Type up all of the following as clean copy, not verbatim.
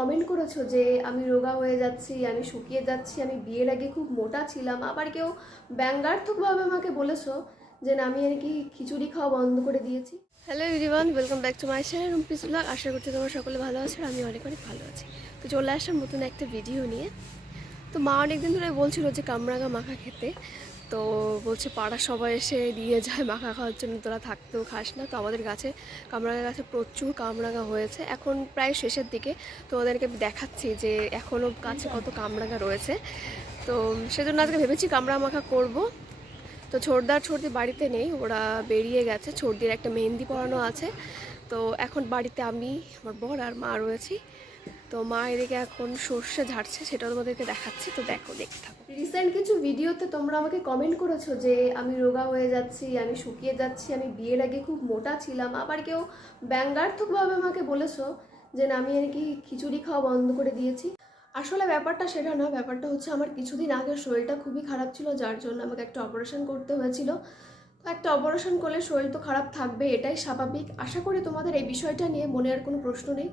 Comment করেছো যে আমি রোগা হয়ে যাচ্ছি, আমি শুকিয়ে যাচ্ছি, আমি বিয়ের আগে খুব মোটা ছিলাম। আবার কেউ ব্যঙ্গাত্মকভাবে আমাকে বলেছো যে না আমি আর কি খিচুড়ি খাওয়া বন্ধ করে দিয়েছি। Hello everyone, welcome back to my channel Rumpi's blog. আশা করছি তোমরা সকলে ভালো আছো, আর আমি অনেক অনেক ভালো আছি। তো চলে আসলাম নতুন একটা ভিডিও নিয়ে। তো মা অনেকদিন ধরে বলছিল যে কামরাঙা মাখা খেতে, তো বলছে পাড়ার সবাই এসে দিয়ে যায় মাখা খাওয়ার জন্য, তোরা থাকতেও খাস না। তো আমাদের গাছে কামরাঙা গাছে প্রচুর কামরাঙা হয়েছে, এখন প্রায় শেষের দিকে। তো ওদেরকে দেখাচ্ছি যে এখনও গাছে কত কামরাঙা রয়েছে। তো সেজন্য আজকে ভেবেছি কামরাঙা মাখা করব। তো ছোটদার ছোটদি বাড়িতে নেই, ওরা বেরিয়ে গেছে। ছোটদির একটা মেহেন্দি পরানো আছে। তো এখন বাড়িতে আমি, আমার বর আর মা রয়েছি। তো মা এদিকে এখন সর্ষে ঝাড়ছে, সেটা তোমাদেরকে দেখাচ্ছি। তো দেখতে থাকো। রিসেন্ট কিছু ভিডিওতে তোমরা আমাকে কমেন্ট করেছো যে আমি রোগা হয়ে যাচ্ছি, আমি শুকিয়ে যাচ্ছি, আমি বিয়ের আগে খুব মোটা ছিলাম। আবার কেউ ব্যঙ্গাত্মকভাবে আমাকে বলেছো যে না আমি আর কি খিচুড়ি খাওয়া বন্ধ করে দিয়েছি। আসলে ব্যাপারটা সেটা না, ব্যাপারটা হচ্ছে আমার কিছুদিন আগে শরীরটা খুবই খারাপ ছিল, যার জন্য আমাকে একটা অপারেশন করতে হয়েছিল। তো একটা অপারেশন করলে শরীর তো খারাপ থাকবে, এটাই স্বাভাবিক। আশা করি তোমাদের এই বিষয়টা নিয়ে মনে আর কোনো প্রশ্ন নেই।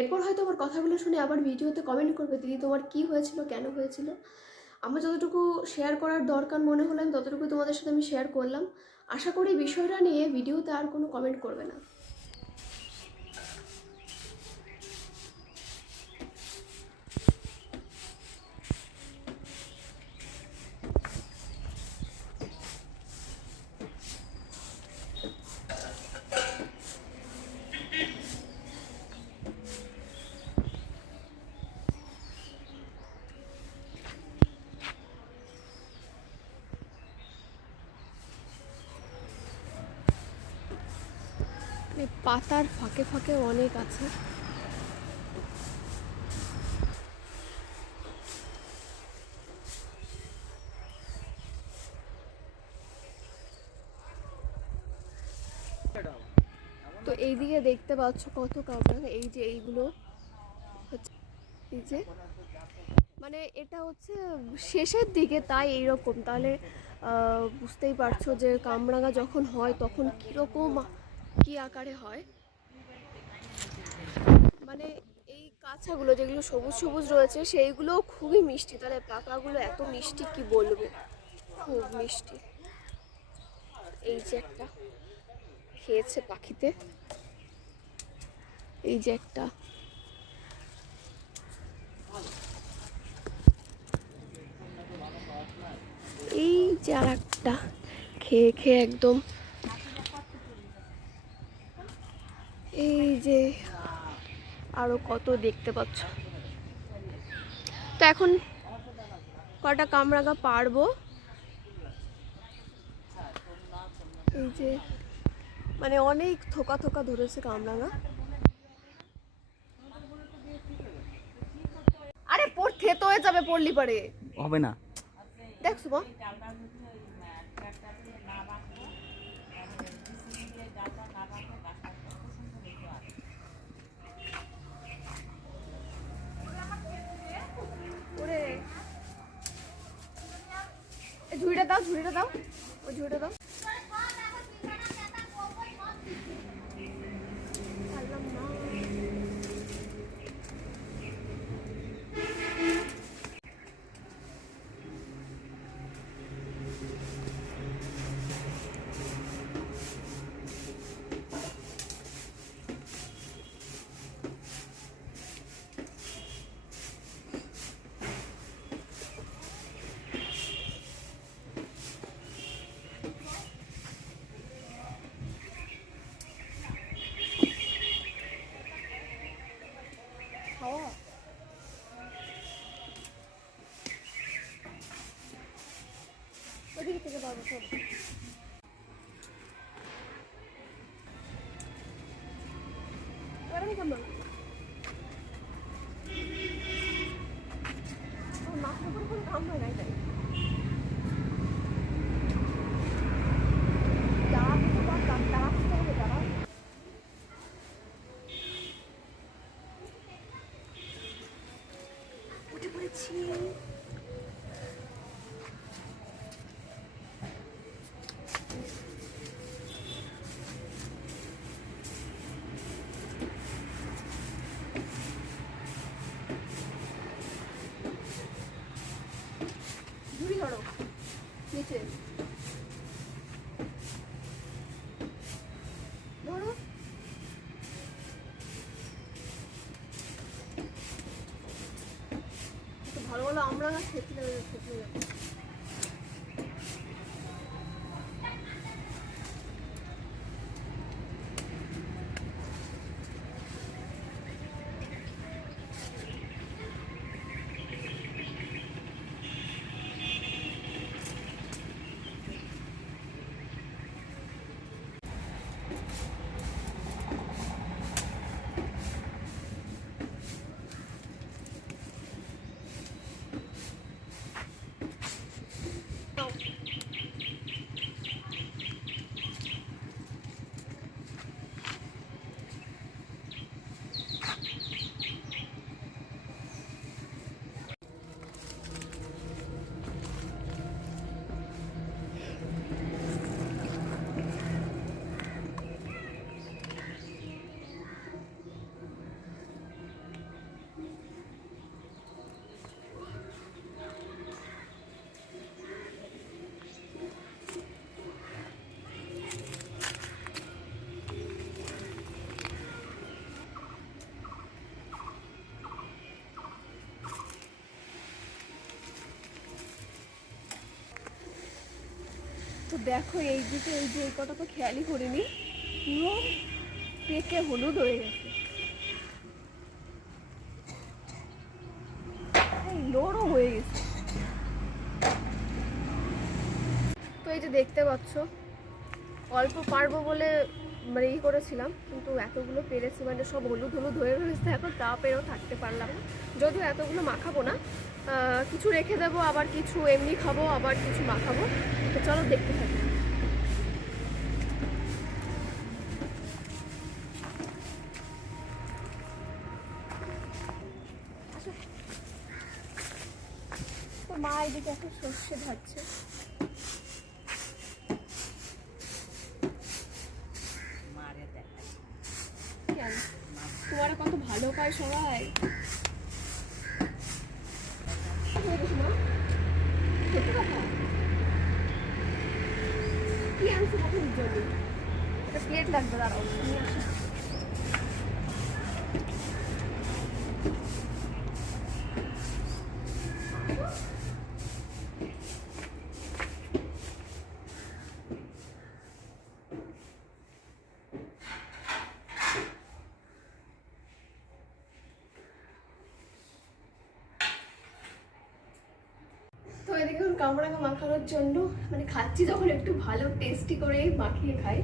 এরপর হয়তো আমার কথাগুলো শুনে আবার ভিডিওতে কমেন্ট করবে, দিদি তোমার কি হয়েছিল, কেন হয়েছিল। আমার যতটুকু শেয়ার করার দরকার মনে হলো আমি ততটুকু তোমাদের সাথে আমি শেয়ার করলাম। আশা করি বিষয়টা নিয়ে ভিডিওতে আর কোনো কমেন্ট করবে না। পাতার ফাঁকে ফাঁকে অনেক আছে। তো এইদিকে দেখতে পাচ্ছ কত কামরাঙা, এই যে এইগুলো হচ্ছে, এই যে মানে এটা হচ্ছে শেষের দিকে, তাই এইরকম। তাহলে বুঝতেই পারছো যে কামরাঙা যখন হয় তখন কীরকম কি আকারে হয়। মানে এই কাঁচাগুলো যেগুলো সবুজ সবুজ রয়েছে সেইগুলোও খুবই মিষ্টি, তাহলে পাকাগুলো এত মিষ্টি কি বলবো, খুব মিষ্টি। এই যে একটা খেয়েছে পাখিতে, এই যে একটা, এই যে আর একটা খেয়ে খেয়ে একদম, এই যে আরো কত দেখতে পাচ্ছ। তো এখন কটা কামরাঙা পারবো, এই যে মানে অনেক থোকা থোকা ধরেছে কামরাঙা। আরে পড়তে তো হয়ে যাবে, পড়লি পারে হবে না, দেখছো মা। ঝুড়িটা দাও, ঝুড়িটা দাও, ওই ঝুড়িটা দাও। ওদিকে থেকে পাবো সব। এবারে কেমন মাথার উপরে কোনো কাম হয় নাই, তাই উঠে পড়েছি। চলো আমরা না থেতলে থেতলে যাবো। তো দেখো এই দিকে এই যে এই কটা তো খেয়ালই করিনি, পুরো পেকে হলুদ হয়ে গেছে, নরম হয়ে গেছে। তো এই যে দেখতে পাচ্ছ অল্প পারবো বলে মানে ই করেছিলাম, কিন্তু এতগুলো পেরেছি মানে সব হলুদ হলুদ হয়ে রয়েছে, এখন তা পেরেও থাকতে পারলাম না। যদিও এতগুলো মাখাবো না, কিছু রেখে দেবো, আবার কিছু এমনি খাবো, আবার কিছু মাখাবো। তো চলো দেখতে থাকি। তো মা এদিকে এখন সর্ষে ভাজছে। তোমার কত ভালো পায় সবাই। কি আনছো কখন জন্য? একটা প্লেট লাগবে, দাঁড়াও নিয়ে আসি। তো এদিকে এখন কামরাঙা মাখানোর জন্য মানে খাচ্ছি যখন একটু ভালো টেস্টি করে মাখিয়ে খাই,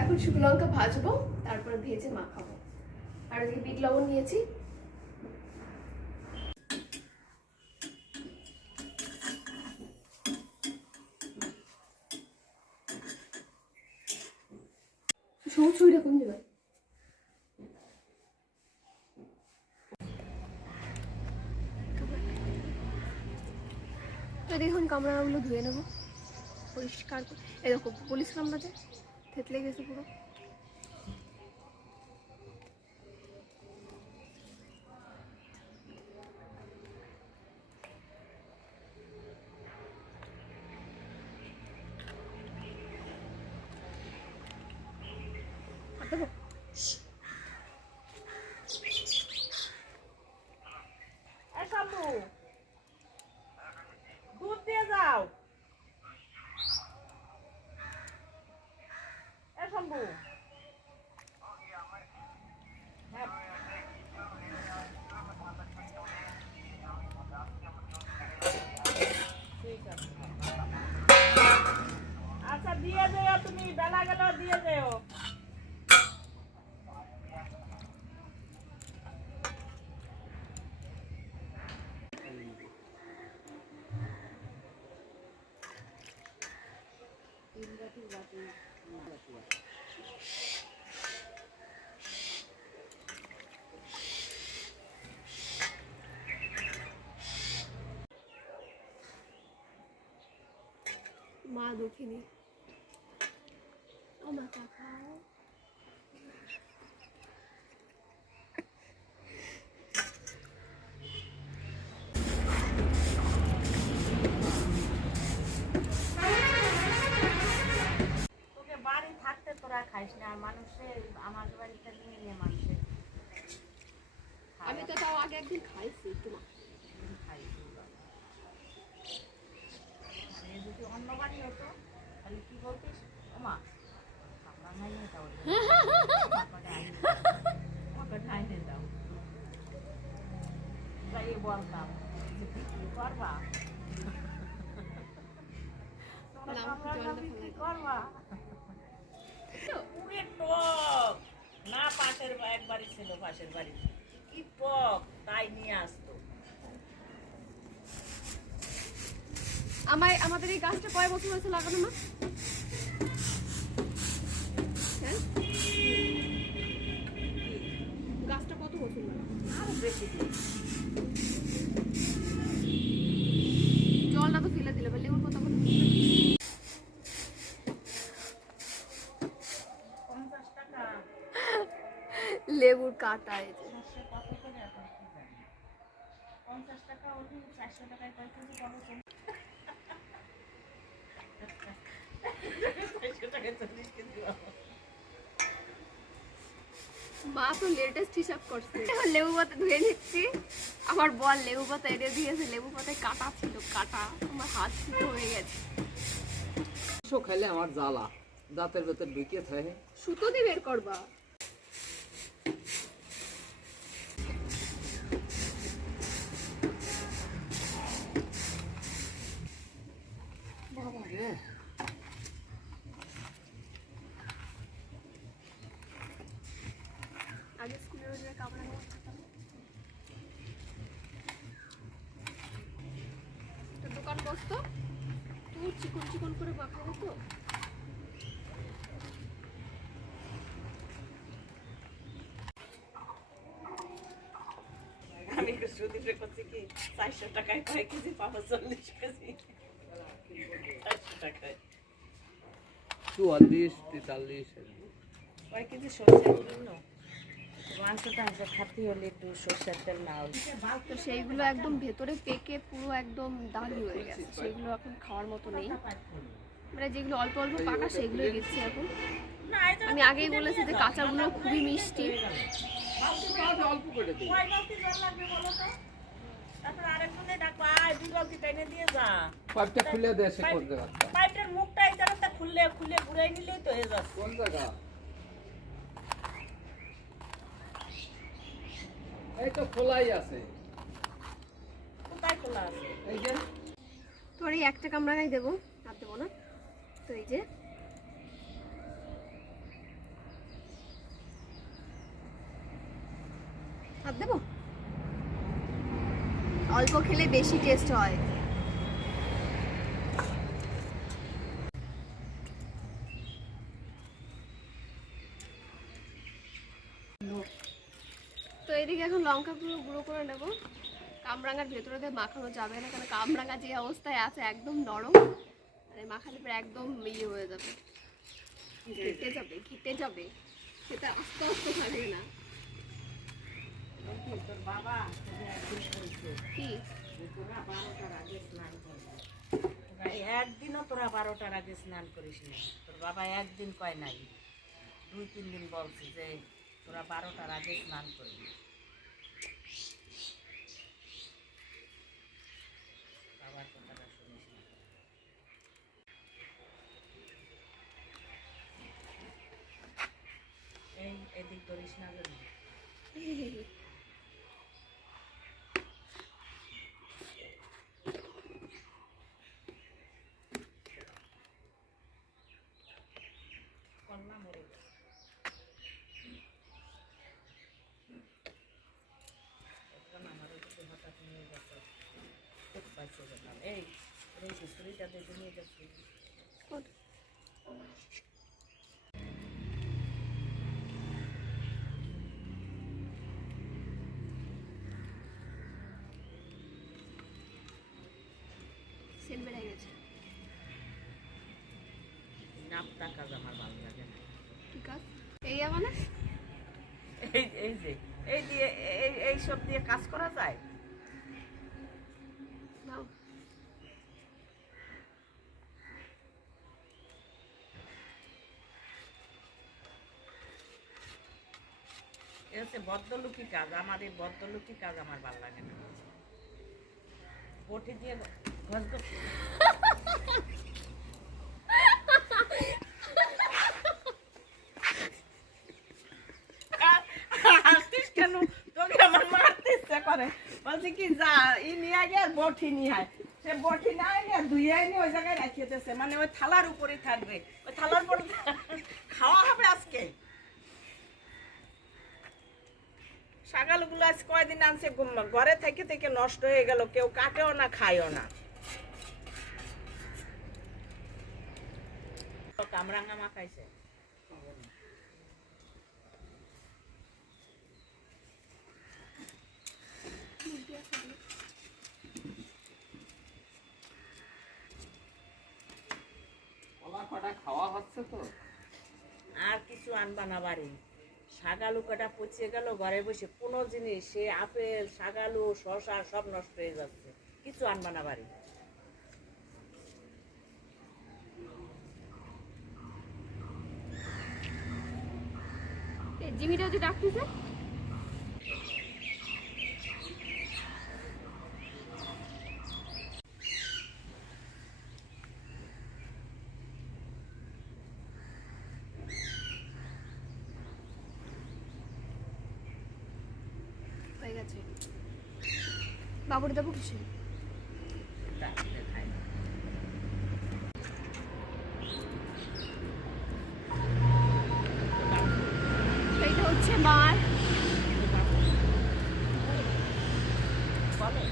এখন শুকনো লঙ্কা ভাজবো, তারপরে ভেজে মাখাবো। আর ওদিকে বিট লবণ নিয়েছি। ছুঁড়ে কম যাবে। তো দেখুন কামরাঙাগুলো ধুয়ে নেবো পরিষ্কার করে। এরকম পুলিশ কামড়া যে থেতলে গেছে পুরো। দুধ দিয়ে যাও শম্ভু। আচ্ছা দিয়ে যেও, তুমি বেলা গেল দিয়ে যেও। মা দুঃখিনী, ও মা খাও। তোকে বাড়ি থাকতে তোরা খাইস না, আর মানুষের আমার বাড়িতে নিয়ে নিয়ে মানুষের আমি তো তাও আগে একদিন খাইছি তোমার। খাই। অন্য বাড়ি হতো তাহলে কি বলতিস ওমা আমরা মাইনে দাও আমাকে ঠাইনে দাও তাই বলতাম যে বিক্রি করবা তোমরা কামরাঙ্গা বিক্রি করবা পুরে টক না পাশের এক বাড়ি ছিল পাশের বাড়ি কি টক তাই নিয়ে আসতো আমাদের এই গাছটা কয় বছর হয়েছে লাগানো মা? হ্যাঁ, গাছটা কত বছর লাগানো? আরো বেশি দিন জলটা তো ফেলে দিলে বা লেবুর পাতা করে 50 টাকা লেবুর কাটা এই যে সর্ষে কত করে এখন কি জানি 50 টাকা হলে 400 টাকায় কয় কেজি পাবো তুমি 400 টাকায় 40 কেজি পাবো মা তো লেটেস্ট হিসাব করছে। লেবু পাতা ধুয়ে নিচ্ছি, আমার বল লেবু পাতা এনে দিয়েছে, লেবু পাতায় কাটা ছিল, কাটা আমার হাত ফুটো হয়ে গেছে। খাইলে আমার জ্বালা দাঁতের ভেতর ঢুকে থাকে। সুতো দিয়ে বের করবা। বাবা রে আগে স্কুলের ওই যে কাপড় দোকান বসতো, তুই চিকন চিকন করে মাখা হতো। আমি সুদীপে করছি কি 400 টাকায় কয় কেজি পাবো 40 কেজি 400 টাকায় 44 43 কয় কেজি সরষের তেল নাও মাংসটা আছে খাতি হলে একটু সরষের তেল না হলে তো সেইগুলো একদম ভেতরে পেকে পুরো একদম দালি হয়ে গেছে, সেইগুলো এখন খাওয়ার মতো নেই। মানে যেগুলো অল্প অল্প পাকা সেগুলোই দিচ্ছি এখন। আমি আগেই বলেছি যে কাঁচাগুলো খুবই মিষ্টি। অল্প করে দিই। কয় বালতি জল লাগবে বলো তো তারপর আরেকজনে ডাকবো আয় 2 বালতি টেনে দিয়ে যা পাইপটা খুলে দে সে কোন জায়গা পাইপের মুখটা এই জায়গাটা খুললে ঘুরাই নিলেই তো হয়ে যাচ্ছে কোন জায়গা এই তো খোলাই আছে কোথায় খোলা আছে এই যে তোর এই একটা কামরাঙাই দেবো, আর দেবো না। তো এই যে আর দেবো, অল্প খেলে বেশি টেস্ট হয়। তো এদিকে এখন লঙ্কা গুঁড়ো গুঁড়ো করে নেব। কামরাঙার ভেতরে দিয়ে মাখানো যাবে না, কারণ কামরাঙা যে অবস্থায় আছে একদম নরম, মানে মাখালে পরে একদম ইয়ে হয়ে যাবে, ঘেটে যাবে, ঘেটে যাবে, সেটা আস্তে আস্তে থাকবে না। তোর বাবা একদিন বলছে কি তোরা 12টার আগে স্নান করবি একদিনও তোরা 12টার আগে স্নান করিস না তোর বাবা একদিন কয় নাই 2-3 দিন বলছে যে তোরা 12টার আগে স্নান করবি বাবার কথাটা শুনিস না এই এদিক করিস না জন্য কন্যা মরে গেছে আমারও যদি হঠাৎ নিয়ে গেছে খুব পাইছে যেতাম এই ছুরিটা দেখে নিয়ে গেছি সেল বেড়ে গেছে। নাপটা কাজ আমার ভালো লাগে না ঠিক আছে, এই মানে এই যে এই দিয়ে এই সব দিয়ে কাজ করা যায় নাও। এ হচ্ছে বদ্ধলুকি কাজ আমার এই বদ্ধলুকি কাজ আমার ভালো লাগে না বটি দিয়ে ঘষ ঘষ হাসিস কেন? তোকে আমার মারতে ইচ্ছা করে। বলছি কি যা ই নিয়ে আগে আর বটি নিয়ে আয়। সে বটি না এনে ধুয়ে এনে ওই জায়গায় রাখিয়ে দিয়েছে, মানে ওই থালার উপরেই থাকবে, ওই থালার পর খাওয়া হবে আজকে। ছাগলগুলো আজ কয়দিন আনছে ঘরে থেকে থেকে নষ্ট হয়ে গেল, কেউ কাটেও না খায়ও না। কামরাঙা মাখাইছে। কলা কটা খাওয়া হচ্ছে তো। আর কিছু আনবা না বাড়ি। শাগালু কটা পচিয়ে গেল ঘরে বসে, কোনো জিনিস সে আপেল শাগালু শশা সব নষ্ট হয়ে যাচ্ছে, কিছু আনবা না বাড়ি। জিমিটা যে ডাকতেছে হয়ে গেছে। বাবুর দেবো কিসে? তারপরে খাই। এইটা হচ্ছে মার বলো।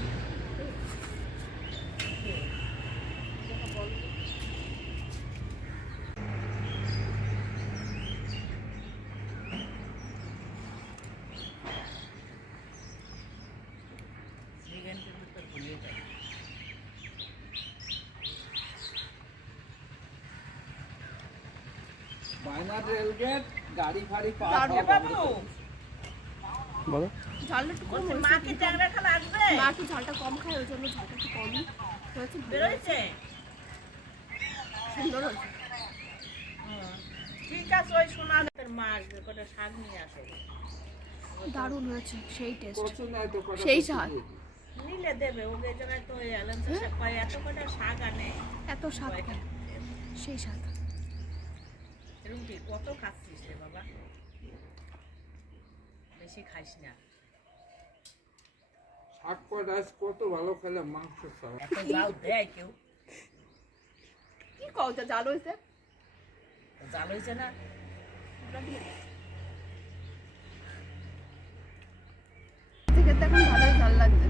বায়না রেলগেট গাড়ি ফাড়ি পার দারুণ। হওয়া বন্ধ বাবু করে। বলো ঝালটা একটু কম বলছে হয়েছে। মা কি ট্যাংরা খালা আসবে? মা একটু ঝালটা কম খায়, ওই জন্য ঝালটা একটু কমই হয়েছে। ভালো বেরোইছে? সুন্দর হয়েছে। ঠিক আছে, ওই সোনা মা আসবে, কটা শাক নিয়ে আসো। দারুণ হয়েছে, সেই টেস্ট। কচু নাই তো কটা সেই কচু স্বাদ। দিয়ে। নিলে দেবে, ওকে জায়গায় তো এলাঞ্চা শাক পাই, এত কটা শাক আনে। এত স্বাদ কেন? সেই স্বাদ। এরকম কি কত খাচ্ছিস রে বাবা? বেশি খাইস না। শাক কটা আজ কত ভালো খেলে মাংস ছাড়া। এত জাল দেয় কেউ? কি কও যা জাল হয়েছে? জাল হয়েছে না? থেকে তো এখন ভালোই ঝাল লাগছে।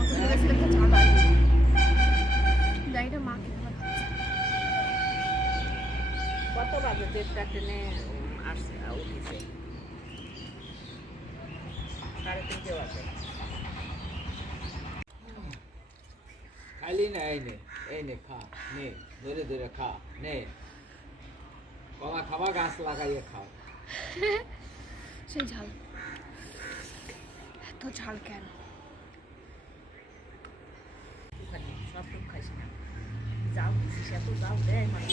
অত ভেবেছিলাম তো ঝাল হয়। জানিটা মা খেতে পারছে। কত বাজে? 1:30টা ট্রেনে আসছে, উঠেছে 3:30 বাজে। খাইলি না, এই নে খা, নে ধরে ধরে খা, নে কলা খাবা গাছ লাগাইয়ে খাও। সেই ঝাল। এত ঝাল কেন? একটুখানি, সবটুকু খাইস না। যাও দিছিস, এত যাও দেয় মানে।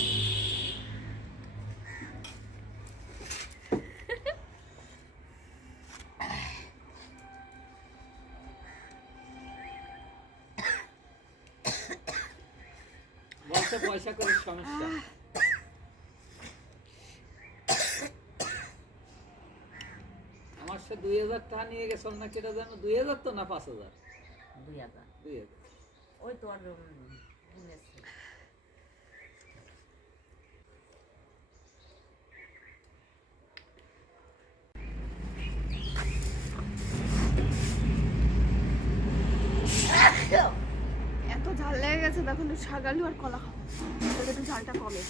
বলছে পয়সা করে সমস্যা। আমার সে 2000 টাকা নিয়ে গেছ না, কেটা জানো 2000 তো না 5000? 2000। 2000। ওই তো আর কিনেছে। এত ঝাল লেগে গেছে, দেখুন শাক আলু আর কলা খাবো, তাহলে একটু ঝালটা কমে।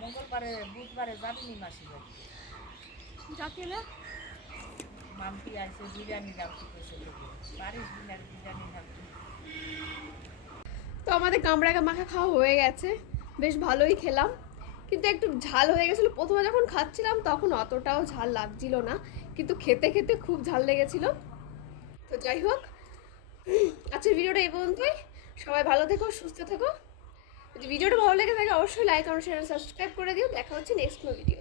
মঙ্গলবারে বুধবারে যাবিনি মাসি বাড়ি? যাকে না মাম্পি আসছে, বিরিয়ানি দামটি কইছে তোকে। পারিস বিরিয়ানি দামটি? তো আমাদের কামড়াকা মাখা খাওয়া হয়ে গেছে, বেশ ভালোই খেলাম। কিন্তু একটু ঝাল হয়ে গেছিলো। প্রথমে যখন খাচ্ছিলাম তখন অতটাও ঝাল লাগছিল না, কিন্তু খেতে খেতে খুব ঝাল লেগেছিলো। তো যাই হোক, আজকের ভিডিওটা এই পর্যন্তই। সবাই ভালো থেকো, সুস্থ থেকো। যদি ভিডিওটা ভালো লেগে থাকে অবশ্যই লাইক, কমেন্ট, শেয়ার, সাবস্ক্রাইব করে দিও। দেখা হচ্ছে নেক্সট কোনো ভিডিও।